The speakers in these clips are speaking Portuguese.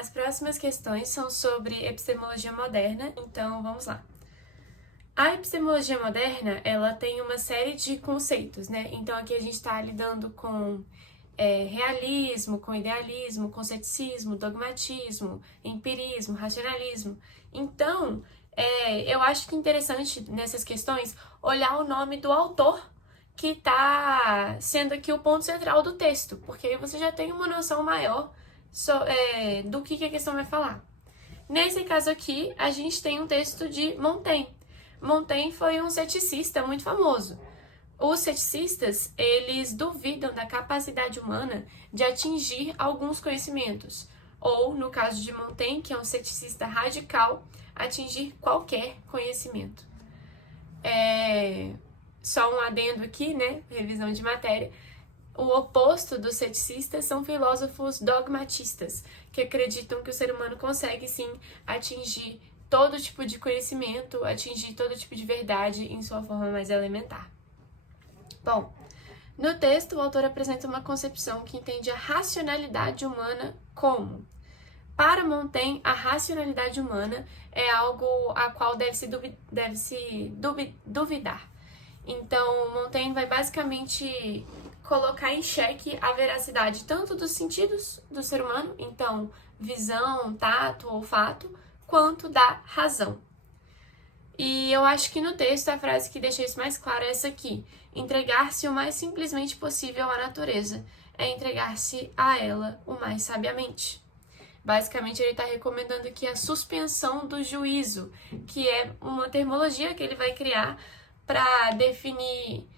As próximas questões são sobre epistemologia moderna, então vamos lá. A epistemologia moderna, ela tem uma série de conceitos, né? Então aqui a gente está lidando com realismo, com idealismo, com ceticismo, dogmatismo, empirismo, racionalismo. Então, eu acho que é interessante nessas questões olhar o nome do autor que está sendo aqui o ponto central do texto, porque aí você já tem uma noção maior do que a questão vai falar. Nesse caso aqui, a gente tem um texto de Montaigne. Montaigne foi um ceticista muito famoso. Os ceticistas, eles duvidam da capacidade humana de atingir alguns conhecimentos, ou, no caso de Montaigne, que é um ceticista radical, atingir qualquer conhecimento. Só um adendo aqui, né? Revisão de matéria. O oposto dos ceticistas são filósofos dogmatistas, que acreditam que o ser humano consegue, sim, atingir todo tipo de conhecimento, atingir todo tipo de verdade em sua forma mais elementar. Bom, no texto, o autor apresenta uma concepção que entende a racionalidade humana como: para Montaigne, a racionalidade humana é algo a qual deve se duvidar. Então, Montaigne vai basicamente colocar em xeque a veracidade tanto dos sentidos do ser humano, então visão, tato, olfato, quanto da razão. E eu acho que no texto a frase que deixa isso mais claro é essa aqui: entregar-se o mais simplesmente possível à natureza é entregar-se a ela o mais sabiamente. Basicamente, ele está recomendando aqui a suspensão do juízo, que é uma termologia que ele vai criar para definir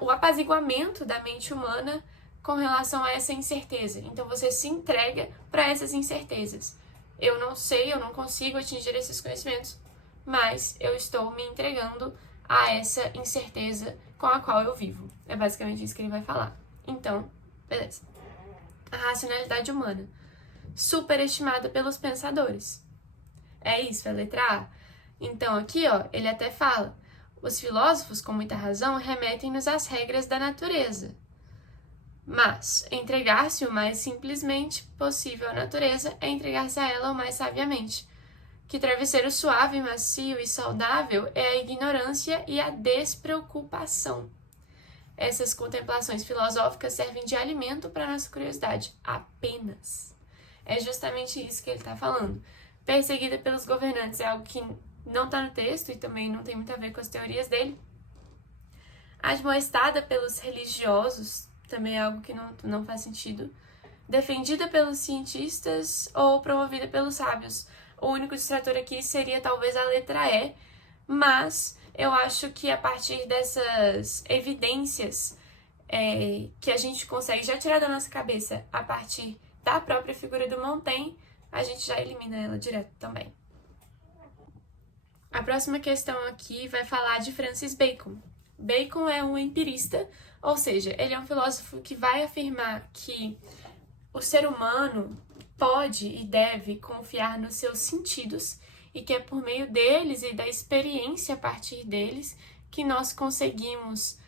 o apaziguamento da mente humana com relação a essa incerteza. Então, você se entrega para essas incertezas. Eu não sei, eu não consigo atingir esses conhecimentos, mas eu estou me entregando a essa incerteza com a qual eu vivo. É basicamente isso que ele vai falar. Então, beleza. A racionalidade humana, superestimada pelos pensadores. É isso, é a letra A. Então, aqui, ó, ele até fala: os filósofos, com muita razão, remetem-nos às regras da natureza. Mas entregar-se o mais simplesmente possível à natureza é entregar-se a ela o mais sabiamente. Que travesseiro suave, macio e saudável é a ignorância e a despreocupação. Essas contemplações filosóficas servem de alimento para a nossa curiosidade, apenas. É justamente isso que ele está falando. Perseguida pelos governantes é algo que não está no texto e também não tem muito a ver com as teorias dele. Admoestada pelos religiosos também é algo que não faz sentido. Defendida pelos cientistas ou promovida pelos sábios. O único distrator aqui seria talvez a letra E, mas eu acho que a partir dessas evidências que a gente consegue já tirar da nossa cabeça a partir da própria figura do Montaigne, a gente já elimina ela direto também. A próxima questão aqui vai falar de Francis Bacon. Bacon é um empirista, ou seja, ele é um filósofo que vai afirmar que o ser humano pode e deve confiar nos seus sentidos e que é por meio deles e da experiência a partir deles que nós conseguimos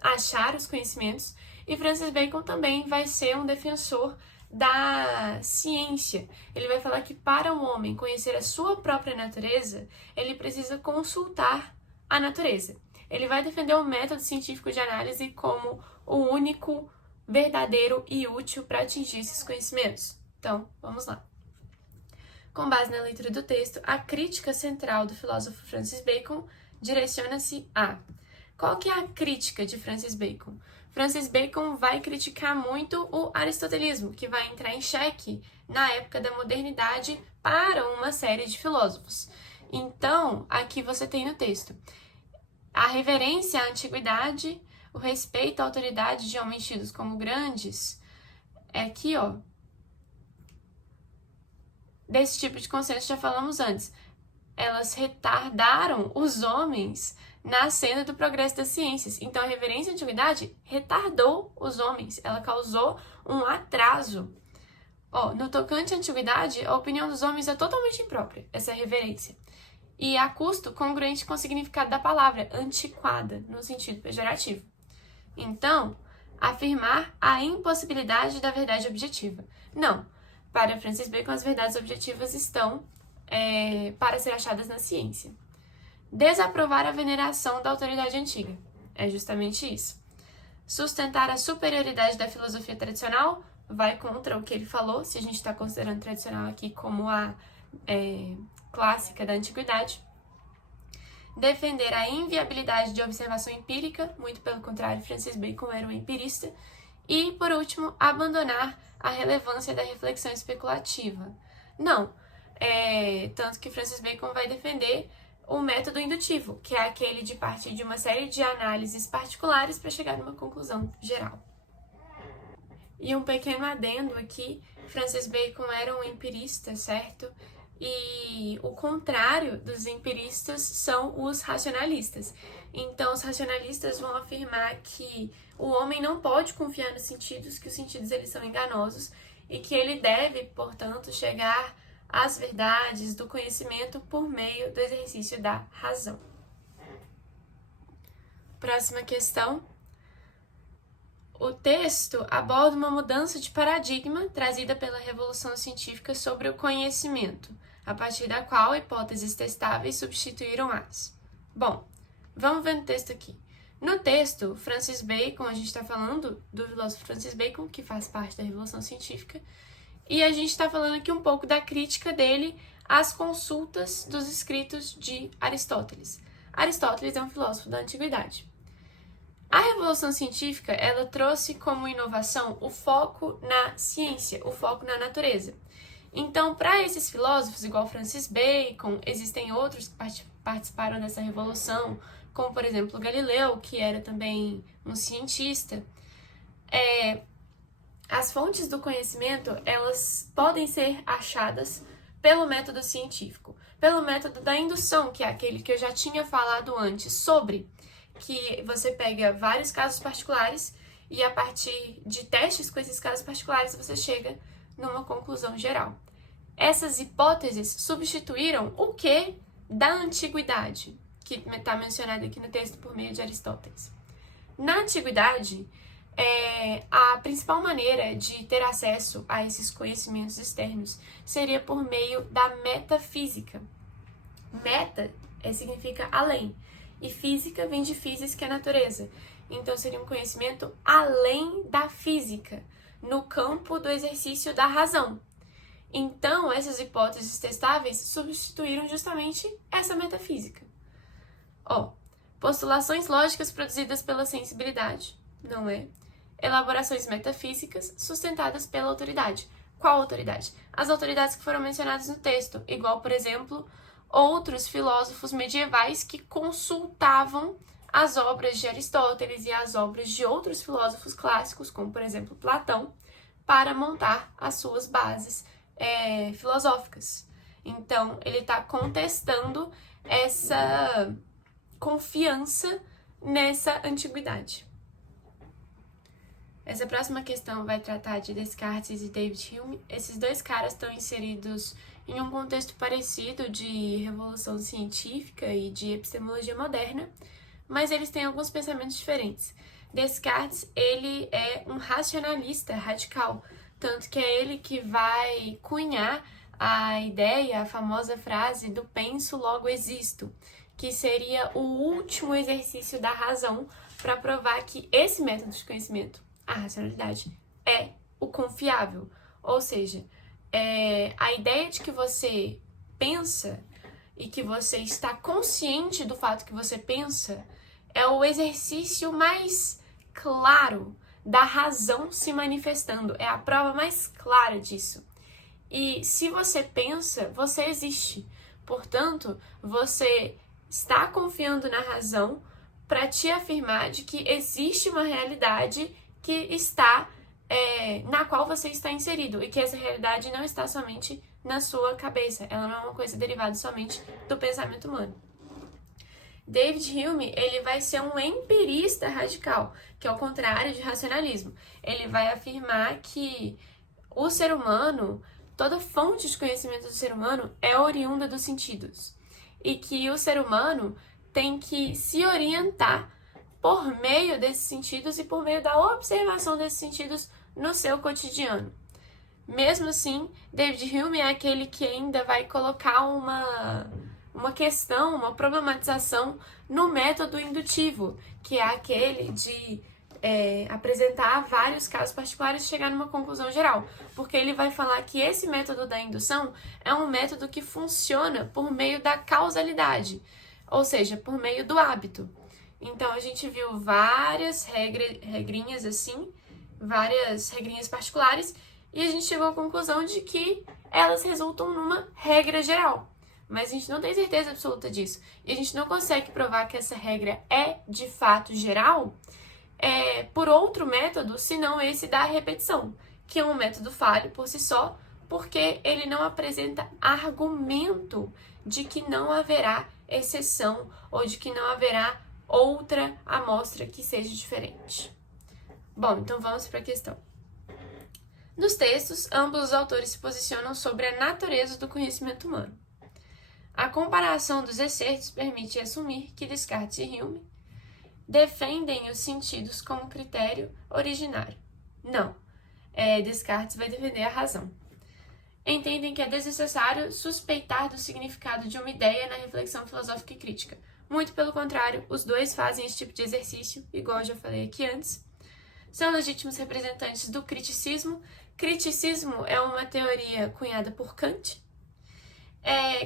achar os conhecimentos. E Francis Bacon também vai ser um defensor da ciência. Ele vai falar que para o homem conhecer a sua própria natureza, ele precisa consultar a natureza. Ele vai defender o método científico de análise como o único verdadeiro e útil para atingir esses conhecimentos. Então, vamos lá. Com base na leitura do texto, a crítica central do filósofo Francis Bacon direciona-se a... Qual que é a crítica de Francis Bacon? Francis Bacon vai criticar muito o aristotelismo, que vai entrar em xeque na época da modernidade para uma série de filósofos. Então, aqui você tem no texto a reverência à antiguidade, o respeito à autoridade de homens tidos como grandes. É aqui, ó. Desse tipo de consenso já falamos antes. Elas retardaram os homens na senda do progresso das ciências. Então, a reverência à antiguidade retardou os homens. Ela causou um atraso. No tocante à antiguidade, a opinião dos homens é totalmente imprópria, essa reverência. E a custo congruente com o significado da palavra, antiquada, no sentido pejorativo. Então, afirmar a impossibilidade da verdade objetiva. Não. Para Francis Bacon, as verdades objetivas estão para ser achadas na ciência. Desaprovar a veneração da autoridade antiga. É justamente isso. Sustentar a superioridade da filosofia tradicional vai contra o que ele falou, se a gente está considerando tradicional aqui como a clássica da antiguidade. Defender a inviabilidade de observação empírica, muito pelo contrário, Francis Bacon era um empirista. E, por último, abandonar a relevância da reflexão especulativa. Não, tanto que Francis Bacon vai defender o método indutivo, que é aquele de partir de uma série de análises particulares para chegar numa conclusão geral. E um pequeno adendo aqui, Francis Bacon era um empirista, certo? E o contrário dos empiristas são os racionalistas. Então, os racionalistas vão afirmar que o homem não pode confiar nos sentidos, que os sentidos eles são enganosos e que ele deve, portanto, chegar às verdades do conhecimento por meio do exercício da razão. Próxima questão. O texto aborda uma mudança de paradigma trazida pela Revolução Científica sobre o conhecimento, a partir da qual hipóteses testáveis substituíram as. Bom, vamos ver no texto aqui. No texto, Francis Bacon, a gente está falando do filósofo Francis Bacon, que faz parte da Revolução Científica, e a gente está falando aqui um pouco da crítica dele às consultas dos escritos de Aristóteles. Aristóteles é um filósofo da antiguidade. A Revolução Científica, ela trouxe como inovação o foco na ciência, o foco na natureza. Então, para esses filósofos, igual Francis Bacon, existem outros que participaram dessa revolução, como, por exemplo, Galileu, que era também um cientista. As fontes do conhecimento, elas podem ser achadas pelo método científico, pelo método da indução, que é aquele que eu já tinha falado antes, sobre que você pega vários casos particulares e a partir de testes com esses casos particulares você chega numa conclusão geral. Essas hipóteses substituíram o que da antiguidade, que está mencionado aqui no texto por meio de Aristóteles. Na antiguidade, a principal maneira de ter acesso a esses conhecimentos externos seria por meio da metafísica. Meta significa além, e física vem de physis, que é natureza. Então, seria um conhecimento além da física, no campo do exercício da razão. Então, essas hipóteses testáveis substituíram justamente essa metafísica. Postulações lógicas produzidas pela sensibilidade, não é? Elaborações metafísicas sustentadas pela autoridade. Qual autoridade? As autoridades que foram mencionadas no texto, igual, por exemplo, outros filósofos medievais que consultavam as obras de Aristóteles e as obras de outros filósofos clássicos, como, por exemplo, Platão, para montar as suas bases filosóficas. Então, ele está contestando essa confiança nessa antiguidade. Essa próxima questão vai tratar de Descartes e David Hume. Esses dois caras estão inseridos em um contexto parecido de revolução científica e de epistemologia moderna, mas eles têm alguns pensamentos diferentes. Descartes, ele é um racionalista radical, tanto que é ele que vai cunhar a ideia, a famosa frase do penso, logo existo, que seria o último exercício da razão para provar que esse método de conhecimento, a racionalidade, é o confiável. Ou seja, a ideia de que você pensa e que você está consciente do fato que você pensa é o exercício mais claro da razão se manifestando. É a prova mais clara disso. E se você pensa, você existe. Portanto, você está confiando na razão para te afirmar de que existe uma realidade que está na qual você está inserido e que essa realidade não está somente na sua cabeça, ela não é uma coisa derivada somente do pensamento humano. David Hume, ele vai ser um empirista radical, que é o contrário de racionalismo. Ele vai afirmar que o ser humano, toda fonte de conhecimento do ser humano é oriunda dos sentidos e que o ser humano tem que se orientar por meio desses sentidos e por meio da observação desses sentidos no seu cotidiano. Mesmo assim, David Hume é aquele que ainda vai colocar uma questão, uma problematização no método indutivo, que é aquele de apresentar vários casos particulares e chegar numa conclusão geral. Porque ele vai falar que esse método da indução é um método que funciona por meio da causalidade, ou seja, por meio do hábito. Então, a gente viu várias regrinhas assim, várias regrinhas particulares, e a gente chegou à conclusão de que elas resultam numa regra geral. Mas a gente não tem certeza absoluta disso. E a gente não consegue provar que essa regra é, de fato, geral por outro método, senão esse da repetição, que é um método falho por si só, porque ele não apresenta argumento de que não haverá exceção ou de que não haverá outra amostra que seja diferente. Bom, então vamos para a questão. Nos textos, ambos os autores se posicionam sobre a natureza do conhecimento humano. A comparação dos excertos permite assumir que Descartes e Hume defendem os sentidos como critério originário. Não, Descartes vai defender a razão. Entendem que é desnecessário suspeitar do significado de uma ideia na reflexão filosófica e crítica. Muito pelo contrário, os dois fazem esse tipo de exercício, igual eu já falei aqui antes. São legítimos representantes do criticismo. Criticismo é uma teoria cunhada por Kant.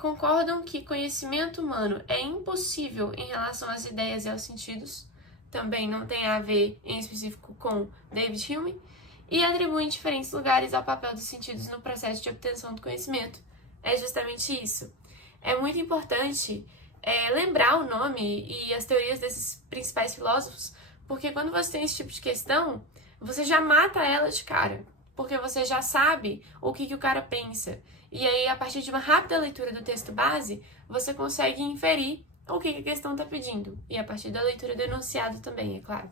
Concordam que conhecimento humano é impossível em relação às ideias e aos sentidos. Também não tem a ver, em específico, com David Hume. E atribuem diferentes lugares ao papel dos sentidos no processo de obtenção do conhecimento. É justamente isso. É muito importante lembrar o nome e as teorias desses principais filósofos, porque quando você tem esse tipo de questão, você já mata ela de cara, porque você já sabe o que o cara pensa. E aí, a partir de uma rápida leitura do texto base, você consegue inferir o que a questão está pedindo. E a partir da leitura do enunciado também, é claro.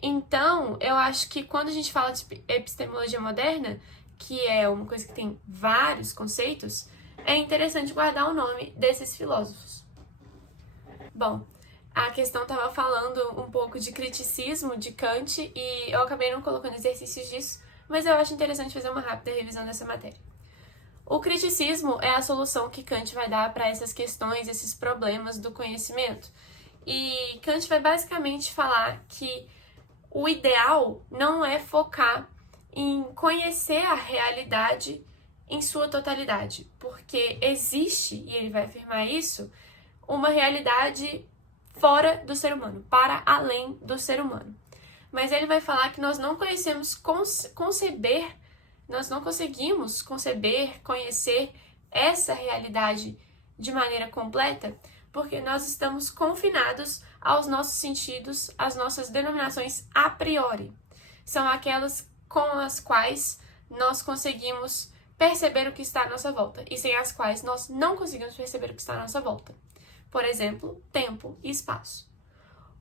Então, eu acho que quando a gente fala de epistemologia moderna, que é uma coisa que tem vários conceitos, é interessante guardar o nome desses filósofos. Bom, a questão estava falando um pouco de criticismo de Kant e eu acabei não colocando exercícios disso, mas eu acho interessante fazer uma rápida revisão dessa matéria. O criticismo é a solução que Kant vai dar para essas questões, esses problemas do conhecimento. E Kant vai basicamente falar que o ideal não é focar em conhecer a realidade em sua totalidade, porque existe, e ele vai afirmar isso, uma realidade fora do ser humano, para além do ser humano. Mas ele vai falar que nós não conseguimos conceber, conhecer essa realidade de maneira completa, porque nós estamos confinados aos nossos sentidos, às nossas denominações a priori. São aquelas com as quais nós conseguimos perceber o que está à nossa volta, e sem as quais nós não conseguimos perceber o que está à nossa volta. Por exemplo, tempo e espaço.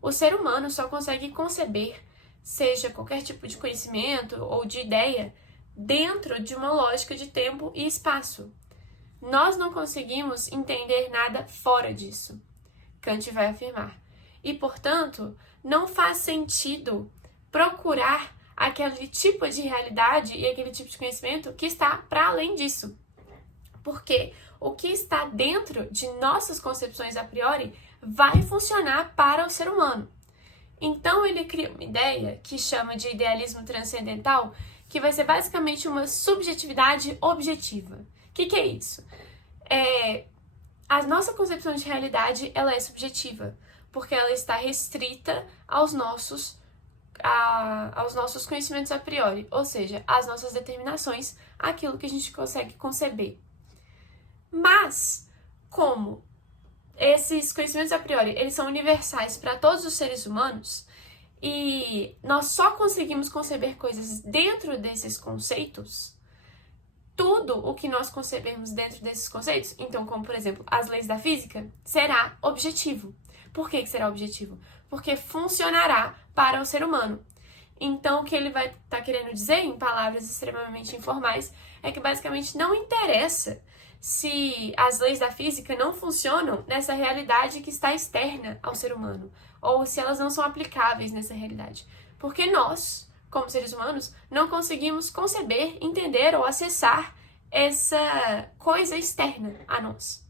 O ser humano só consegue conceber, seja qualquer tipo de conhecimento ou de ideia, dentro de uma lógica de tempo e espaço. Nós não conseguimos entender nada fora disso, Kant vai afirmar. E, portanto, não faz sentido procurar aquele tipo de realidade e aquele tipo de conhecimento que está para além disso. Porque o que está dentro de nossas concepções a priori vai funcionar para o ser humano. Então, ele cria uma ideia que chama de idealismo transcendental, que vai ser basicamente uma subjetividade objetiva. O que é isso? A nossa concepção de realidade ela é subjetiva, porque ela está restrita aos nossos conhecimentos a priori, ou seja, às nossas determinações, aquilo que a gente consegue conceber. Mas, como esses conhecimentos a priori, eles são universais para todos os seres humanos, e nós só conseguimos conceber coisas dentro desses conceitos, tudo o que nós concebermos dentro desses conceitos, então, como por exemplo, as leis da física, será objetivo. Por que será objetivo? Porque funcionará para o ser humano. Então, o que ele vai estar querendo dizer, em palavras extremamente informais, é que basicamente não interessa se as leis da física não funcionam nessa realidade que está externa ao ser humano, ou se elas não são aplicáveis nessa realidade. Porque nós, como seres humanos, não conseguimos conceber, entender ou acessar essa coisa externa a nós.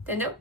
Entendeu?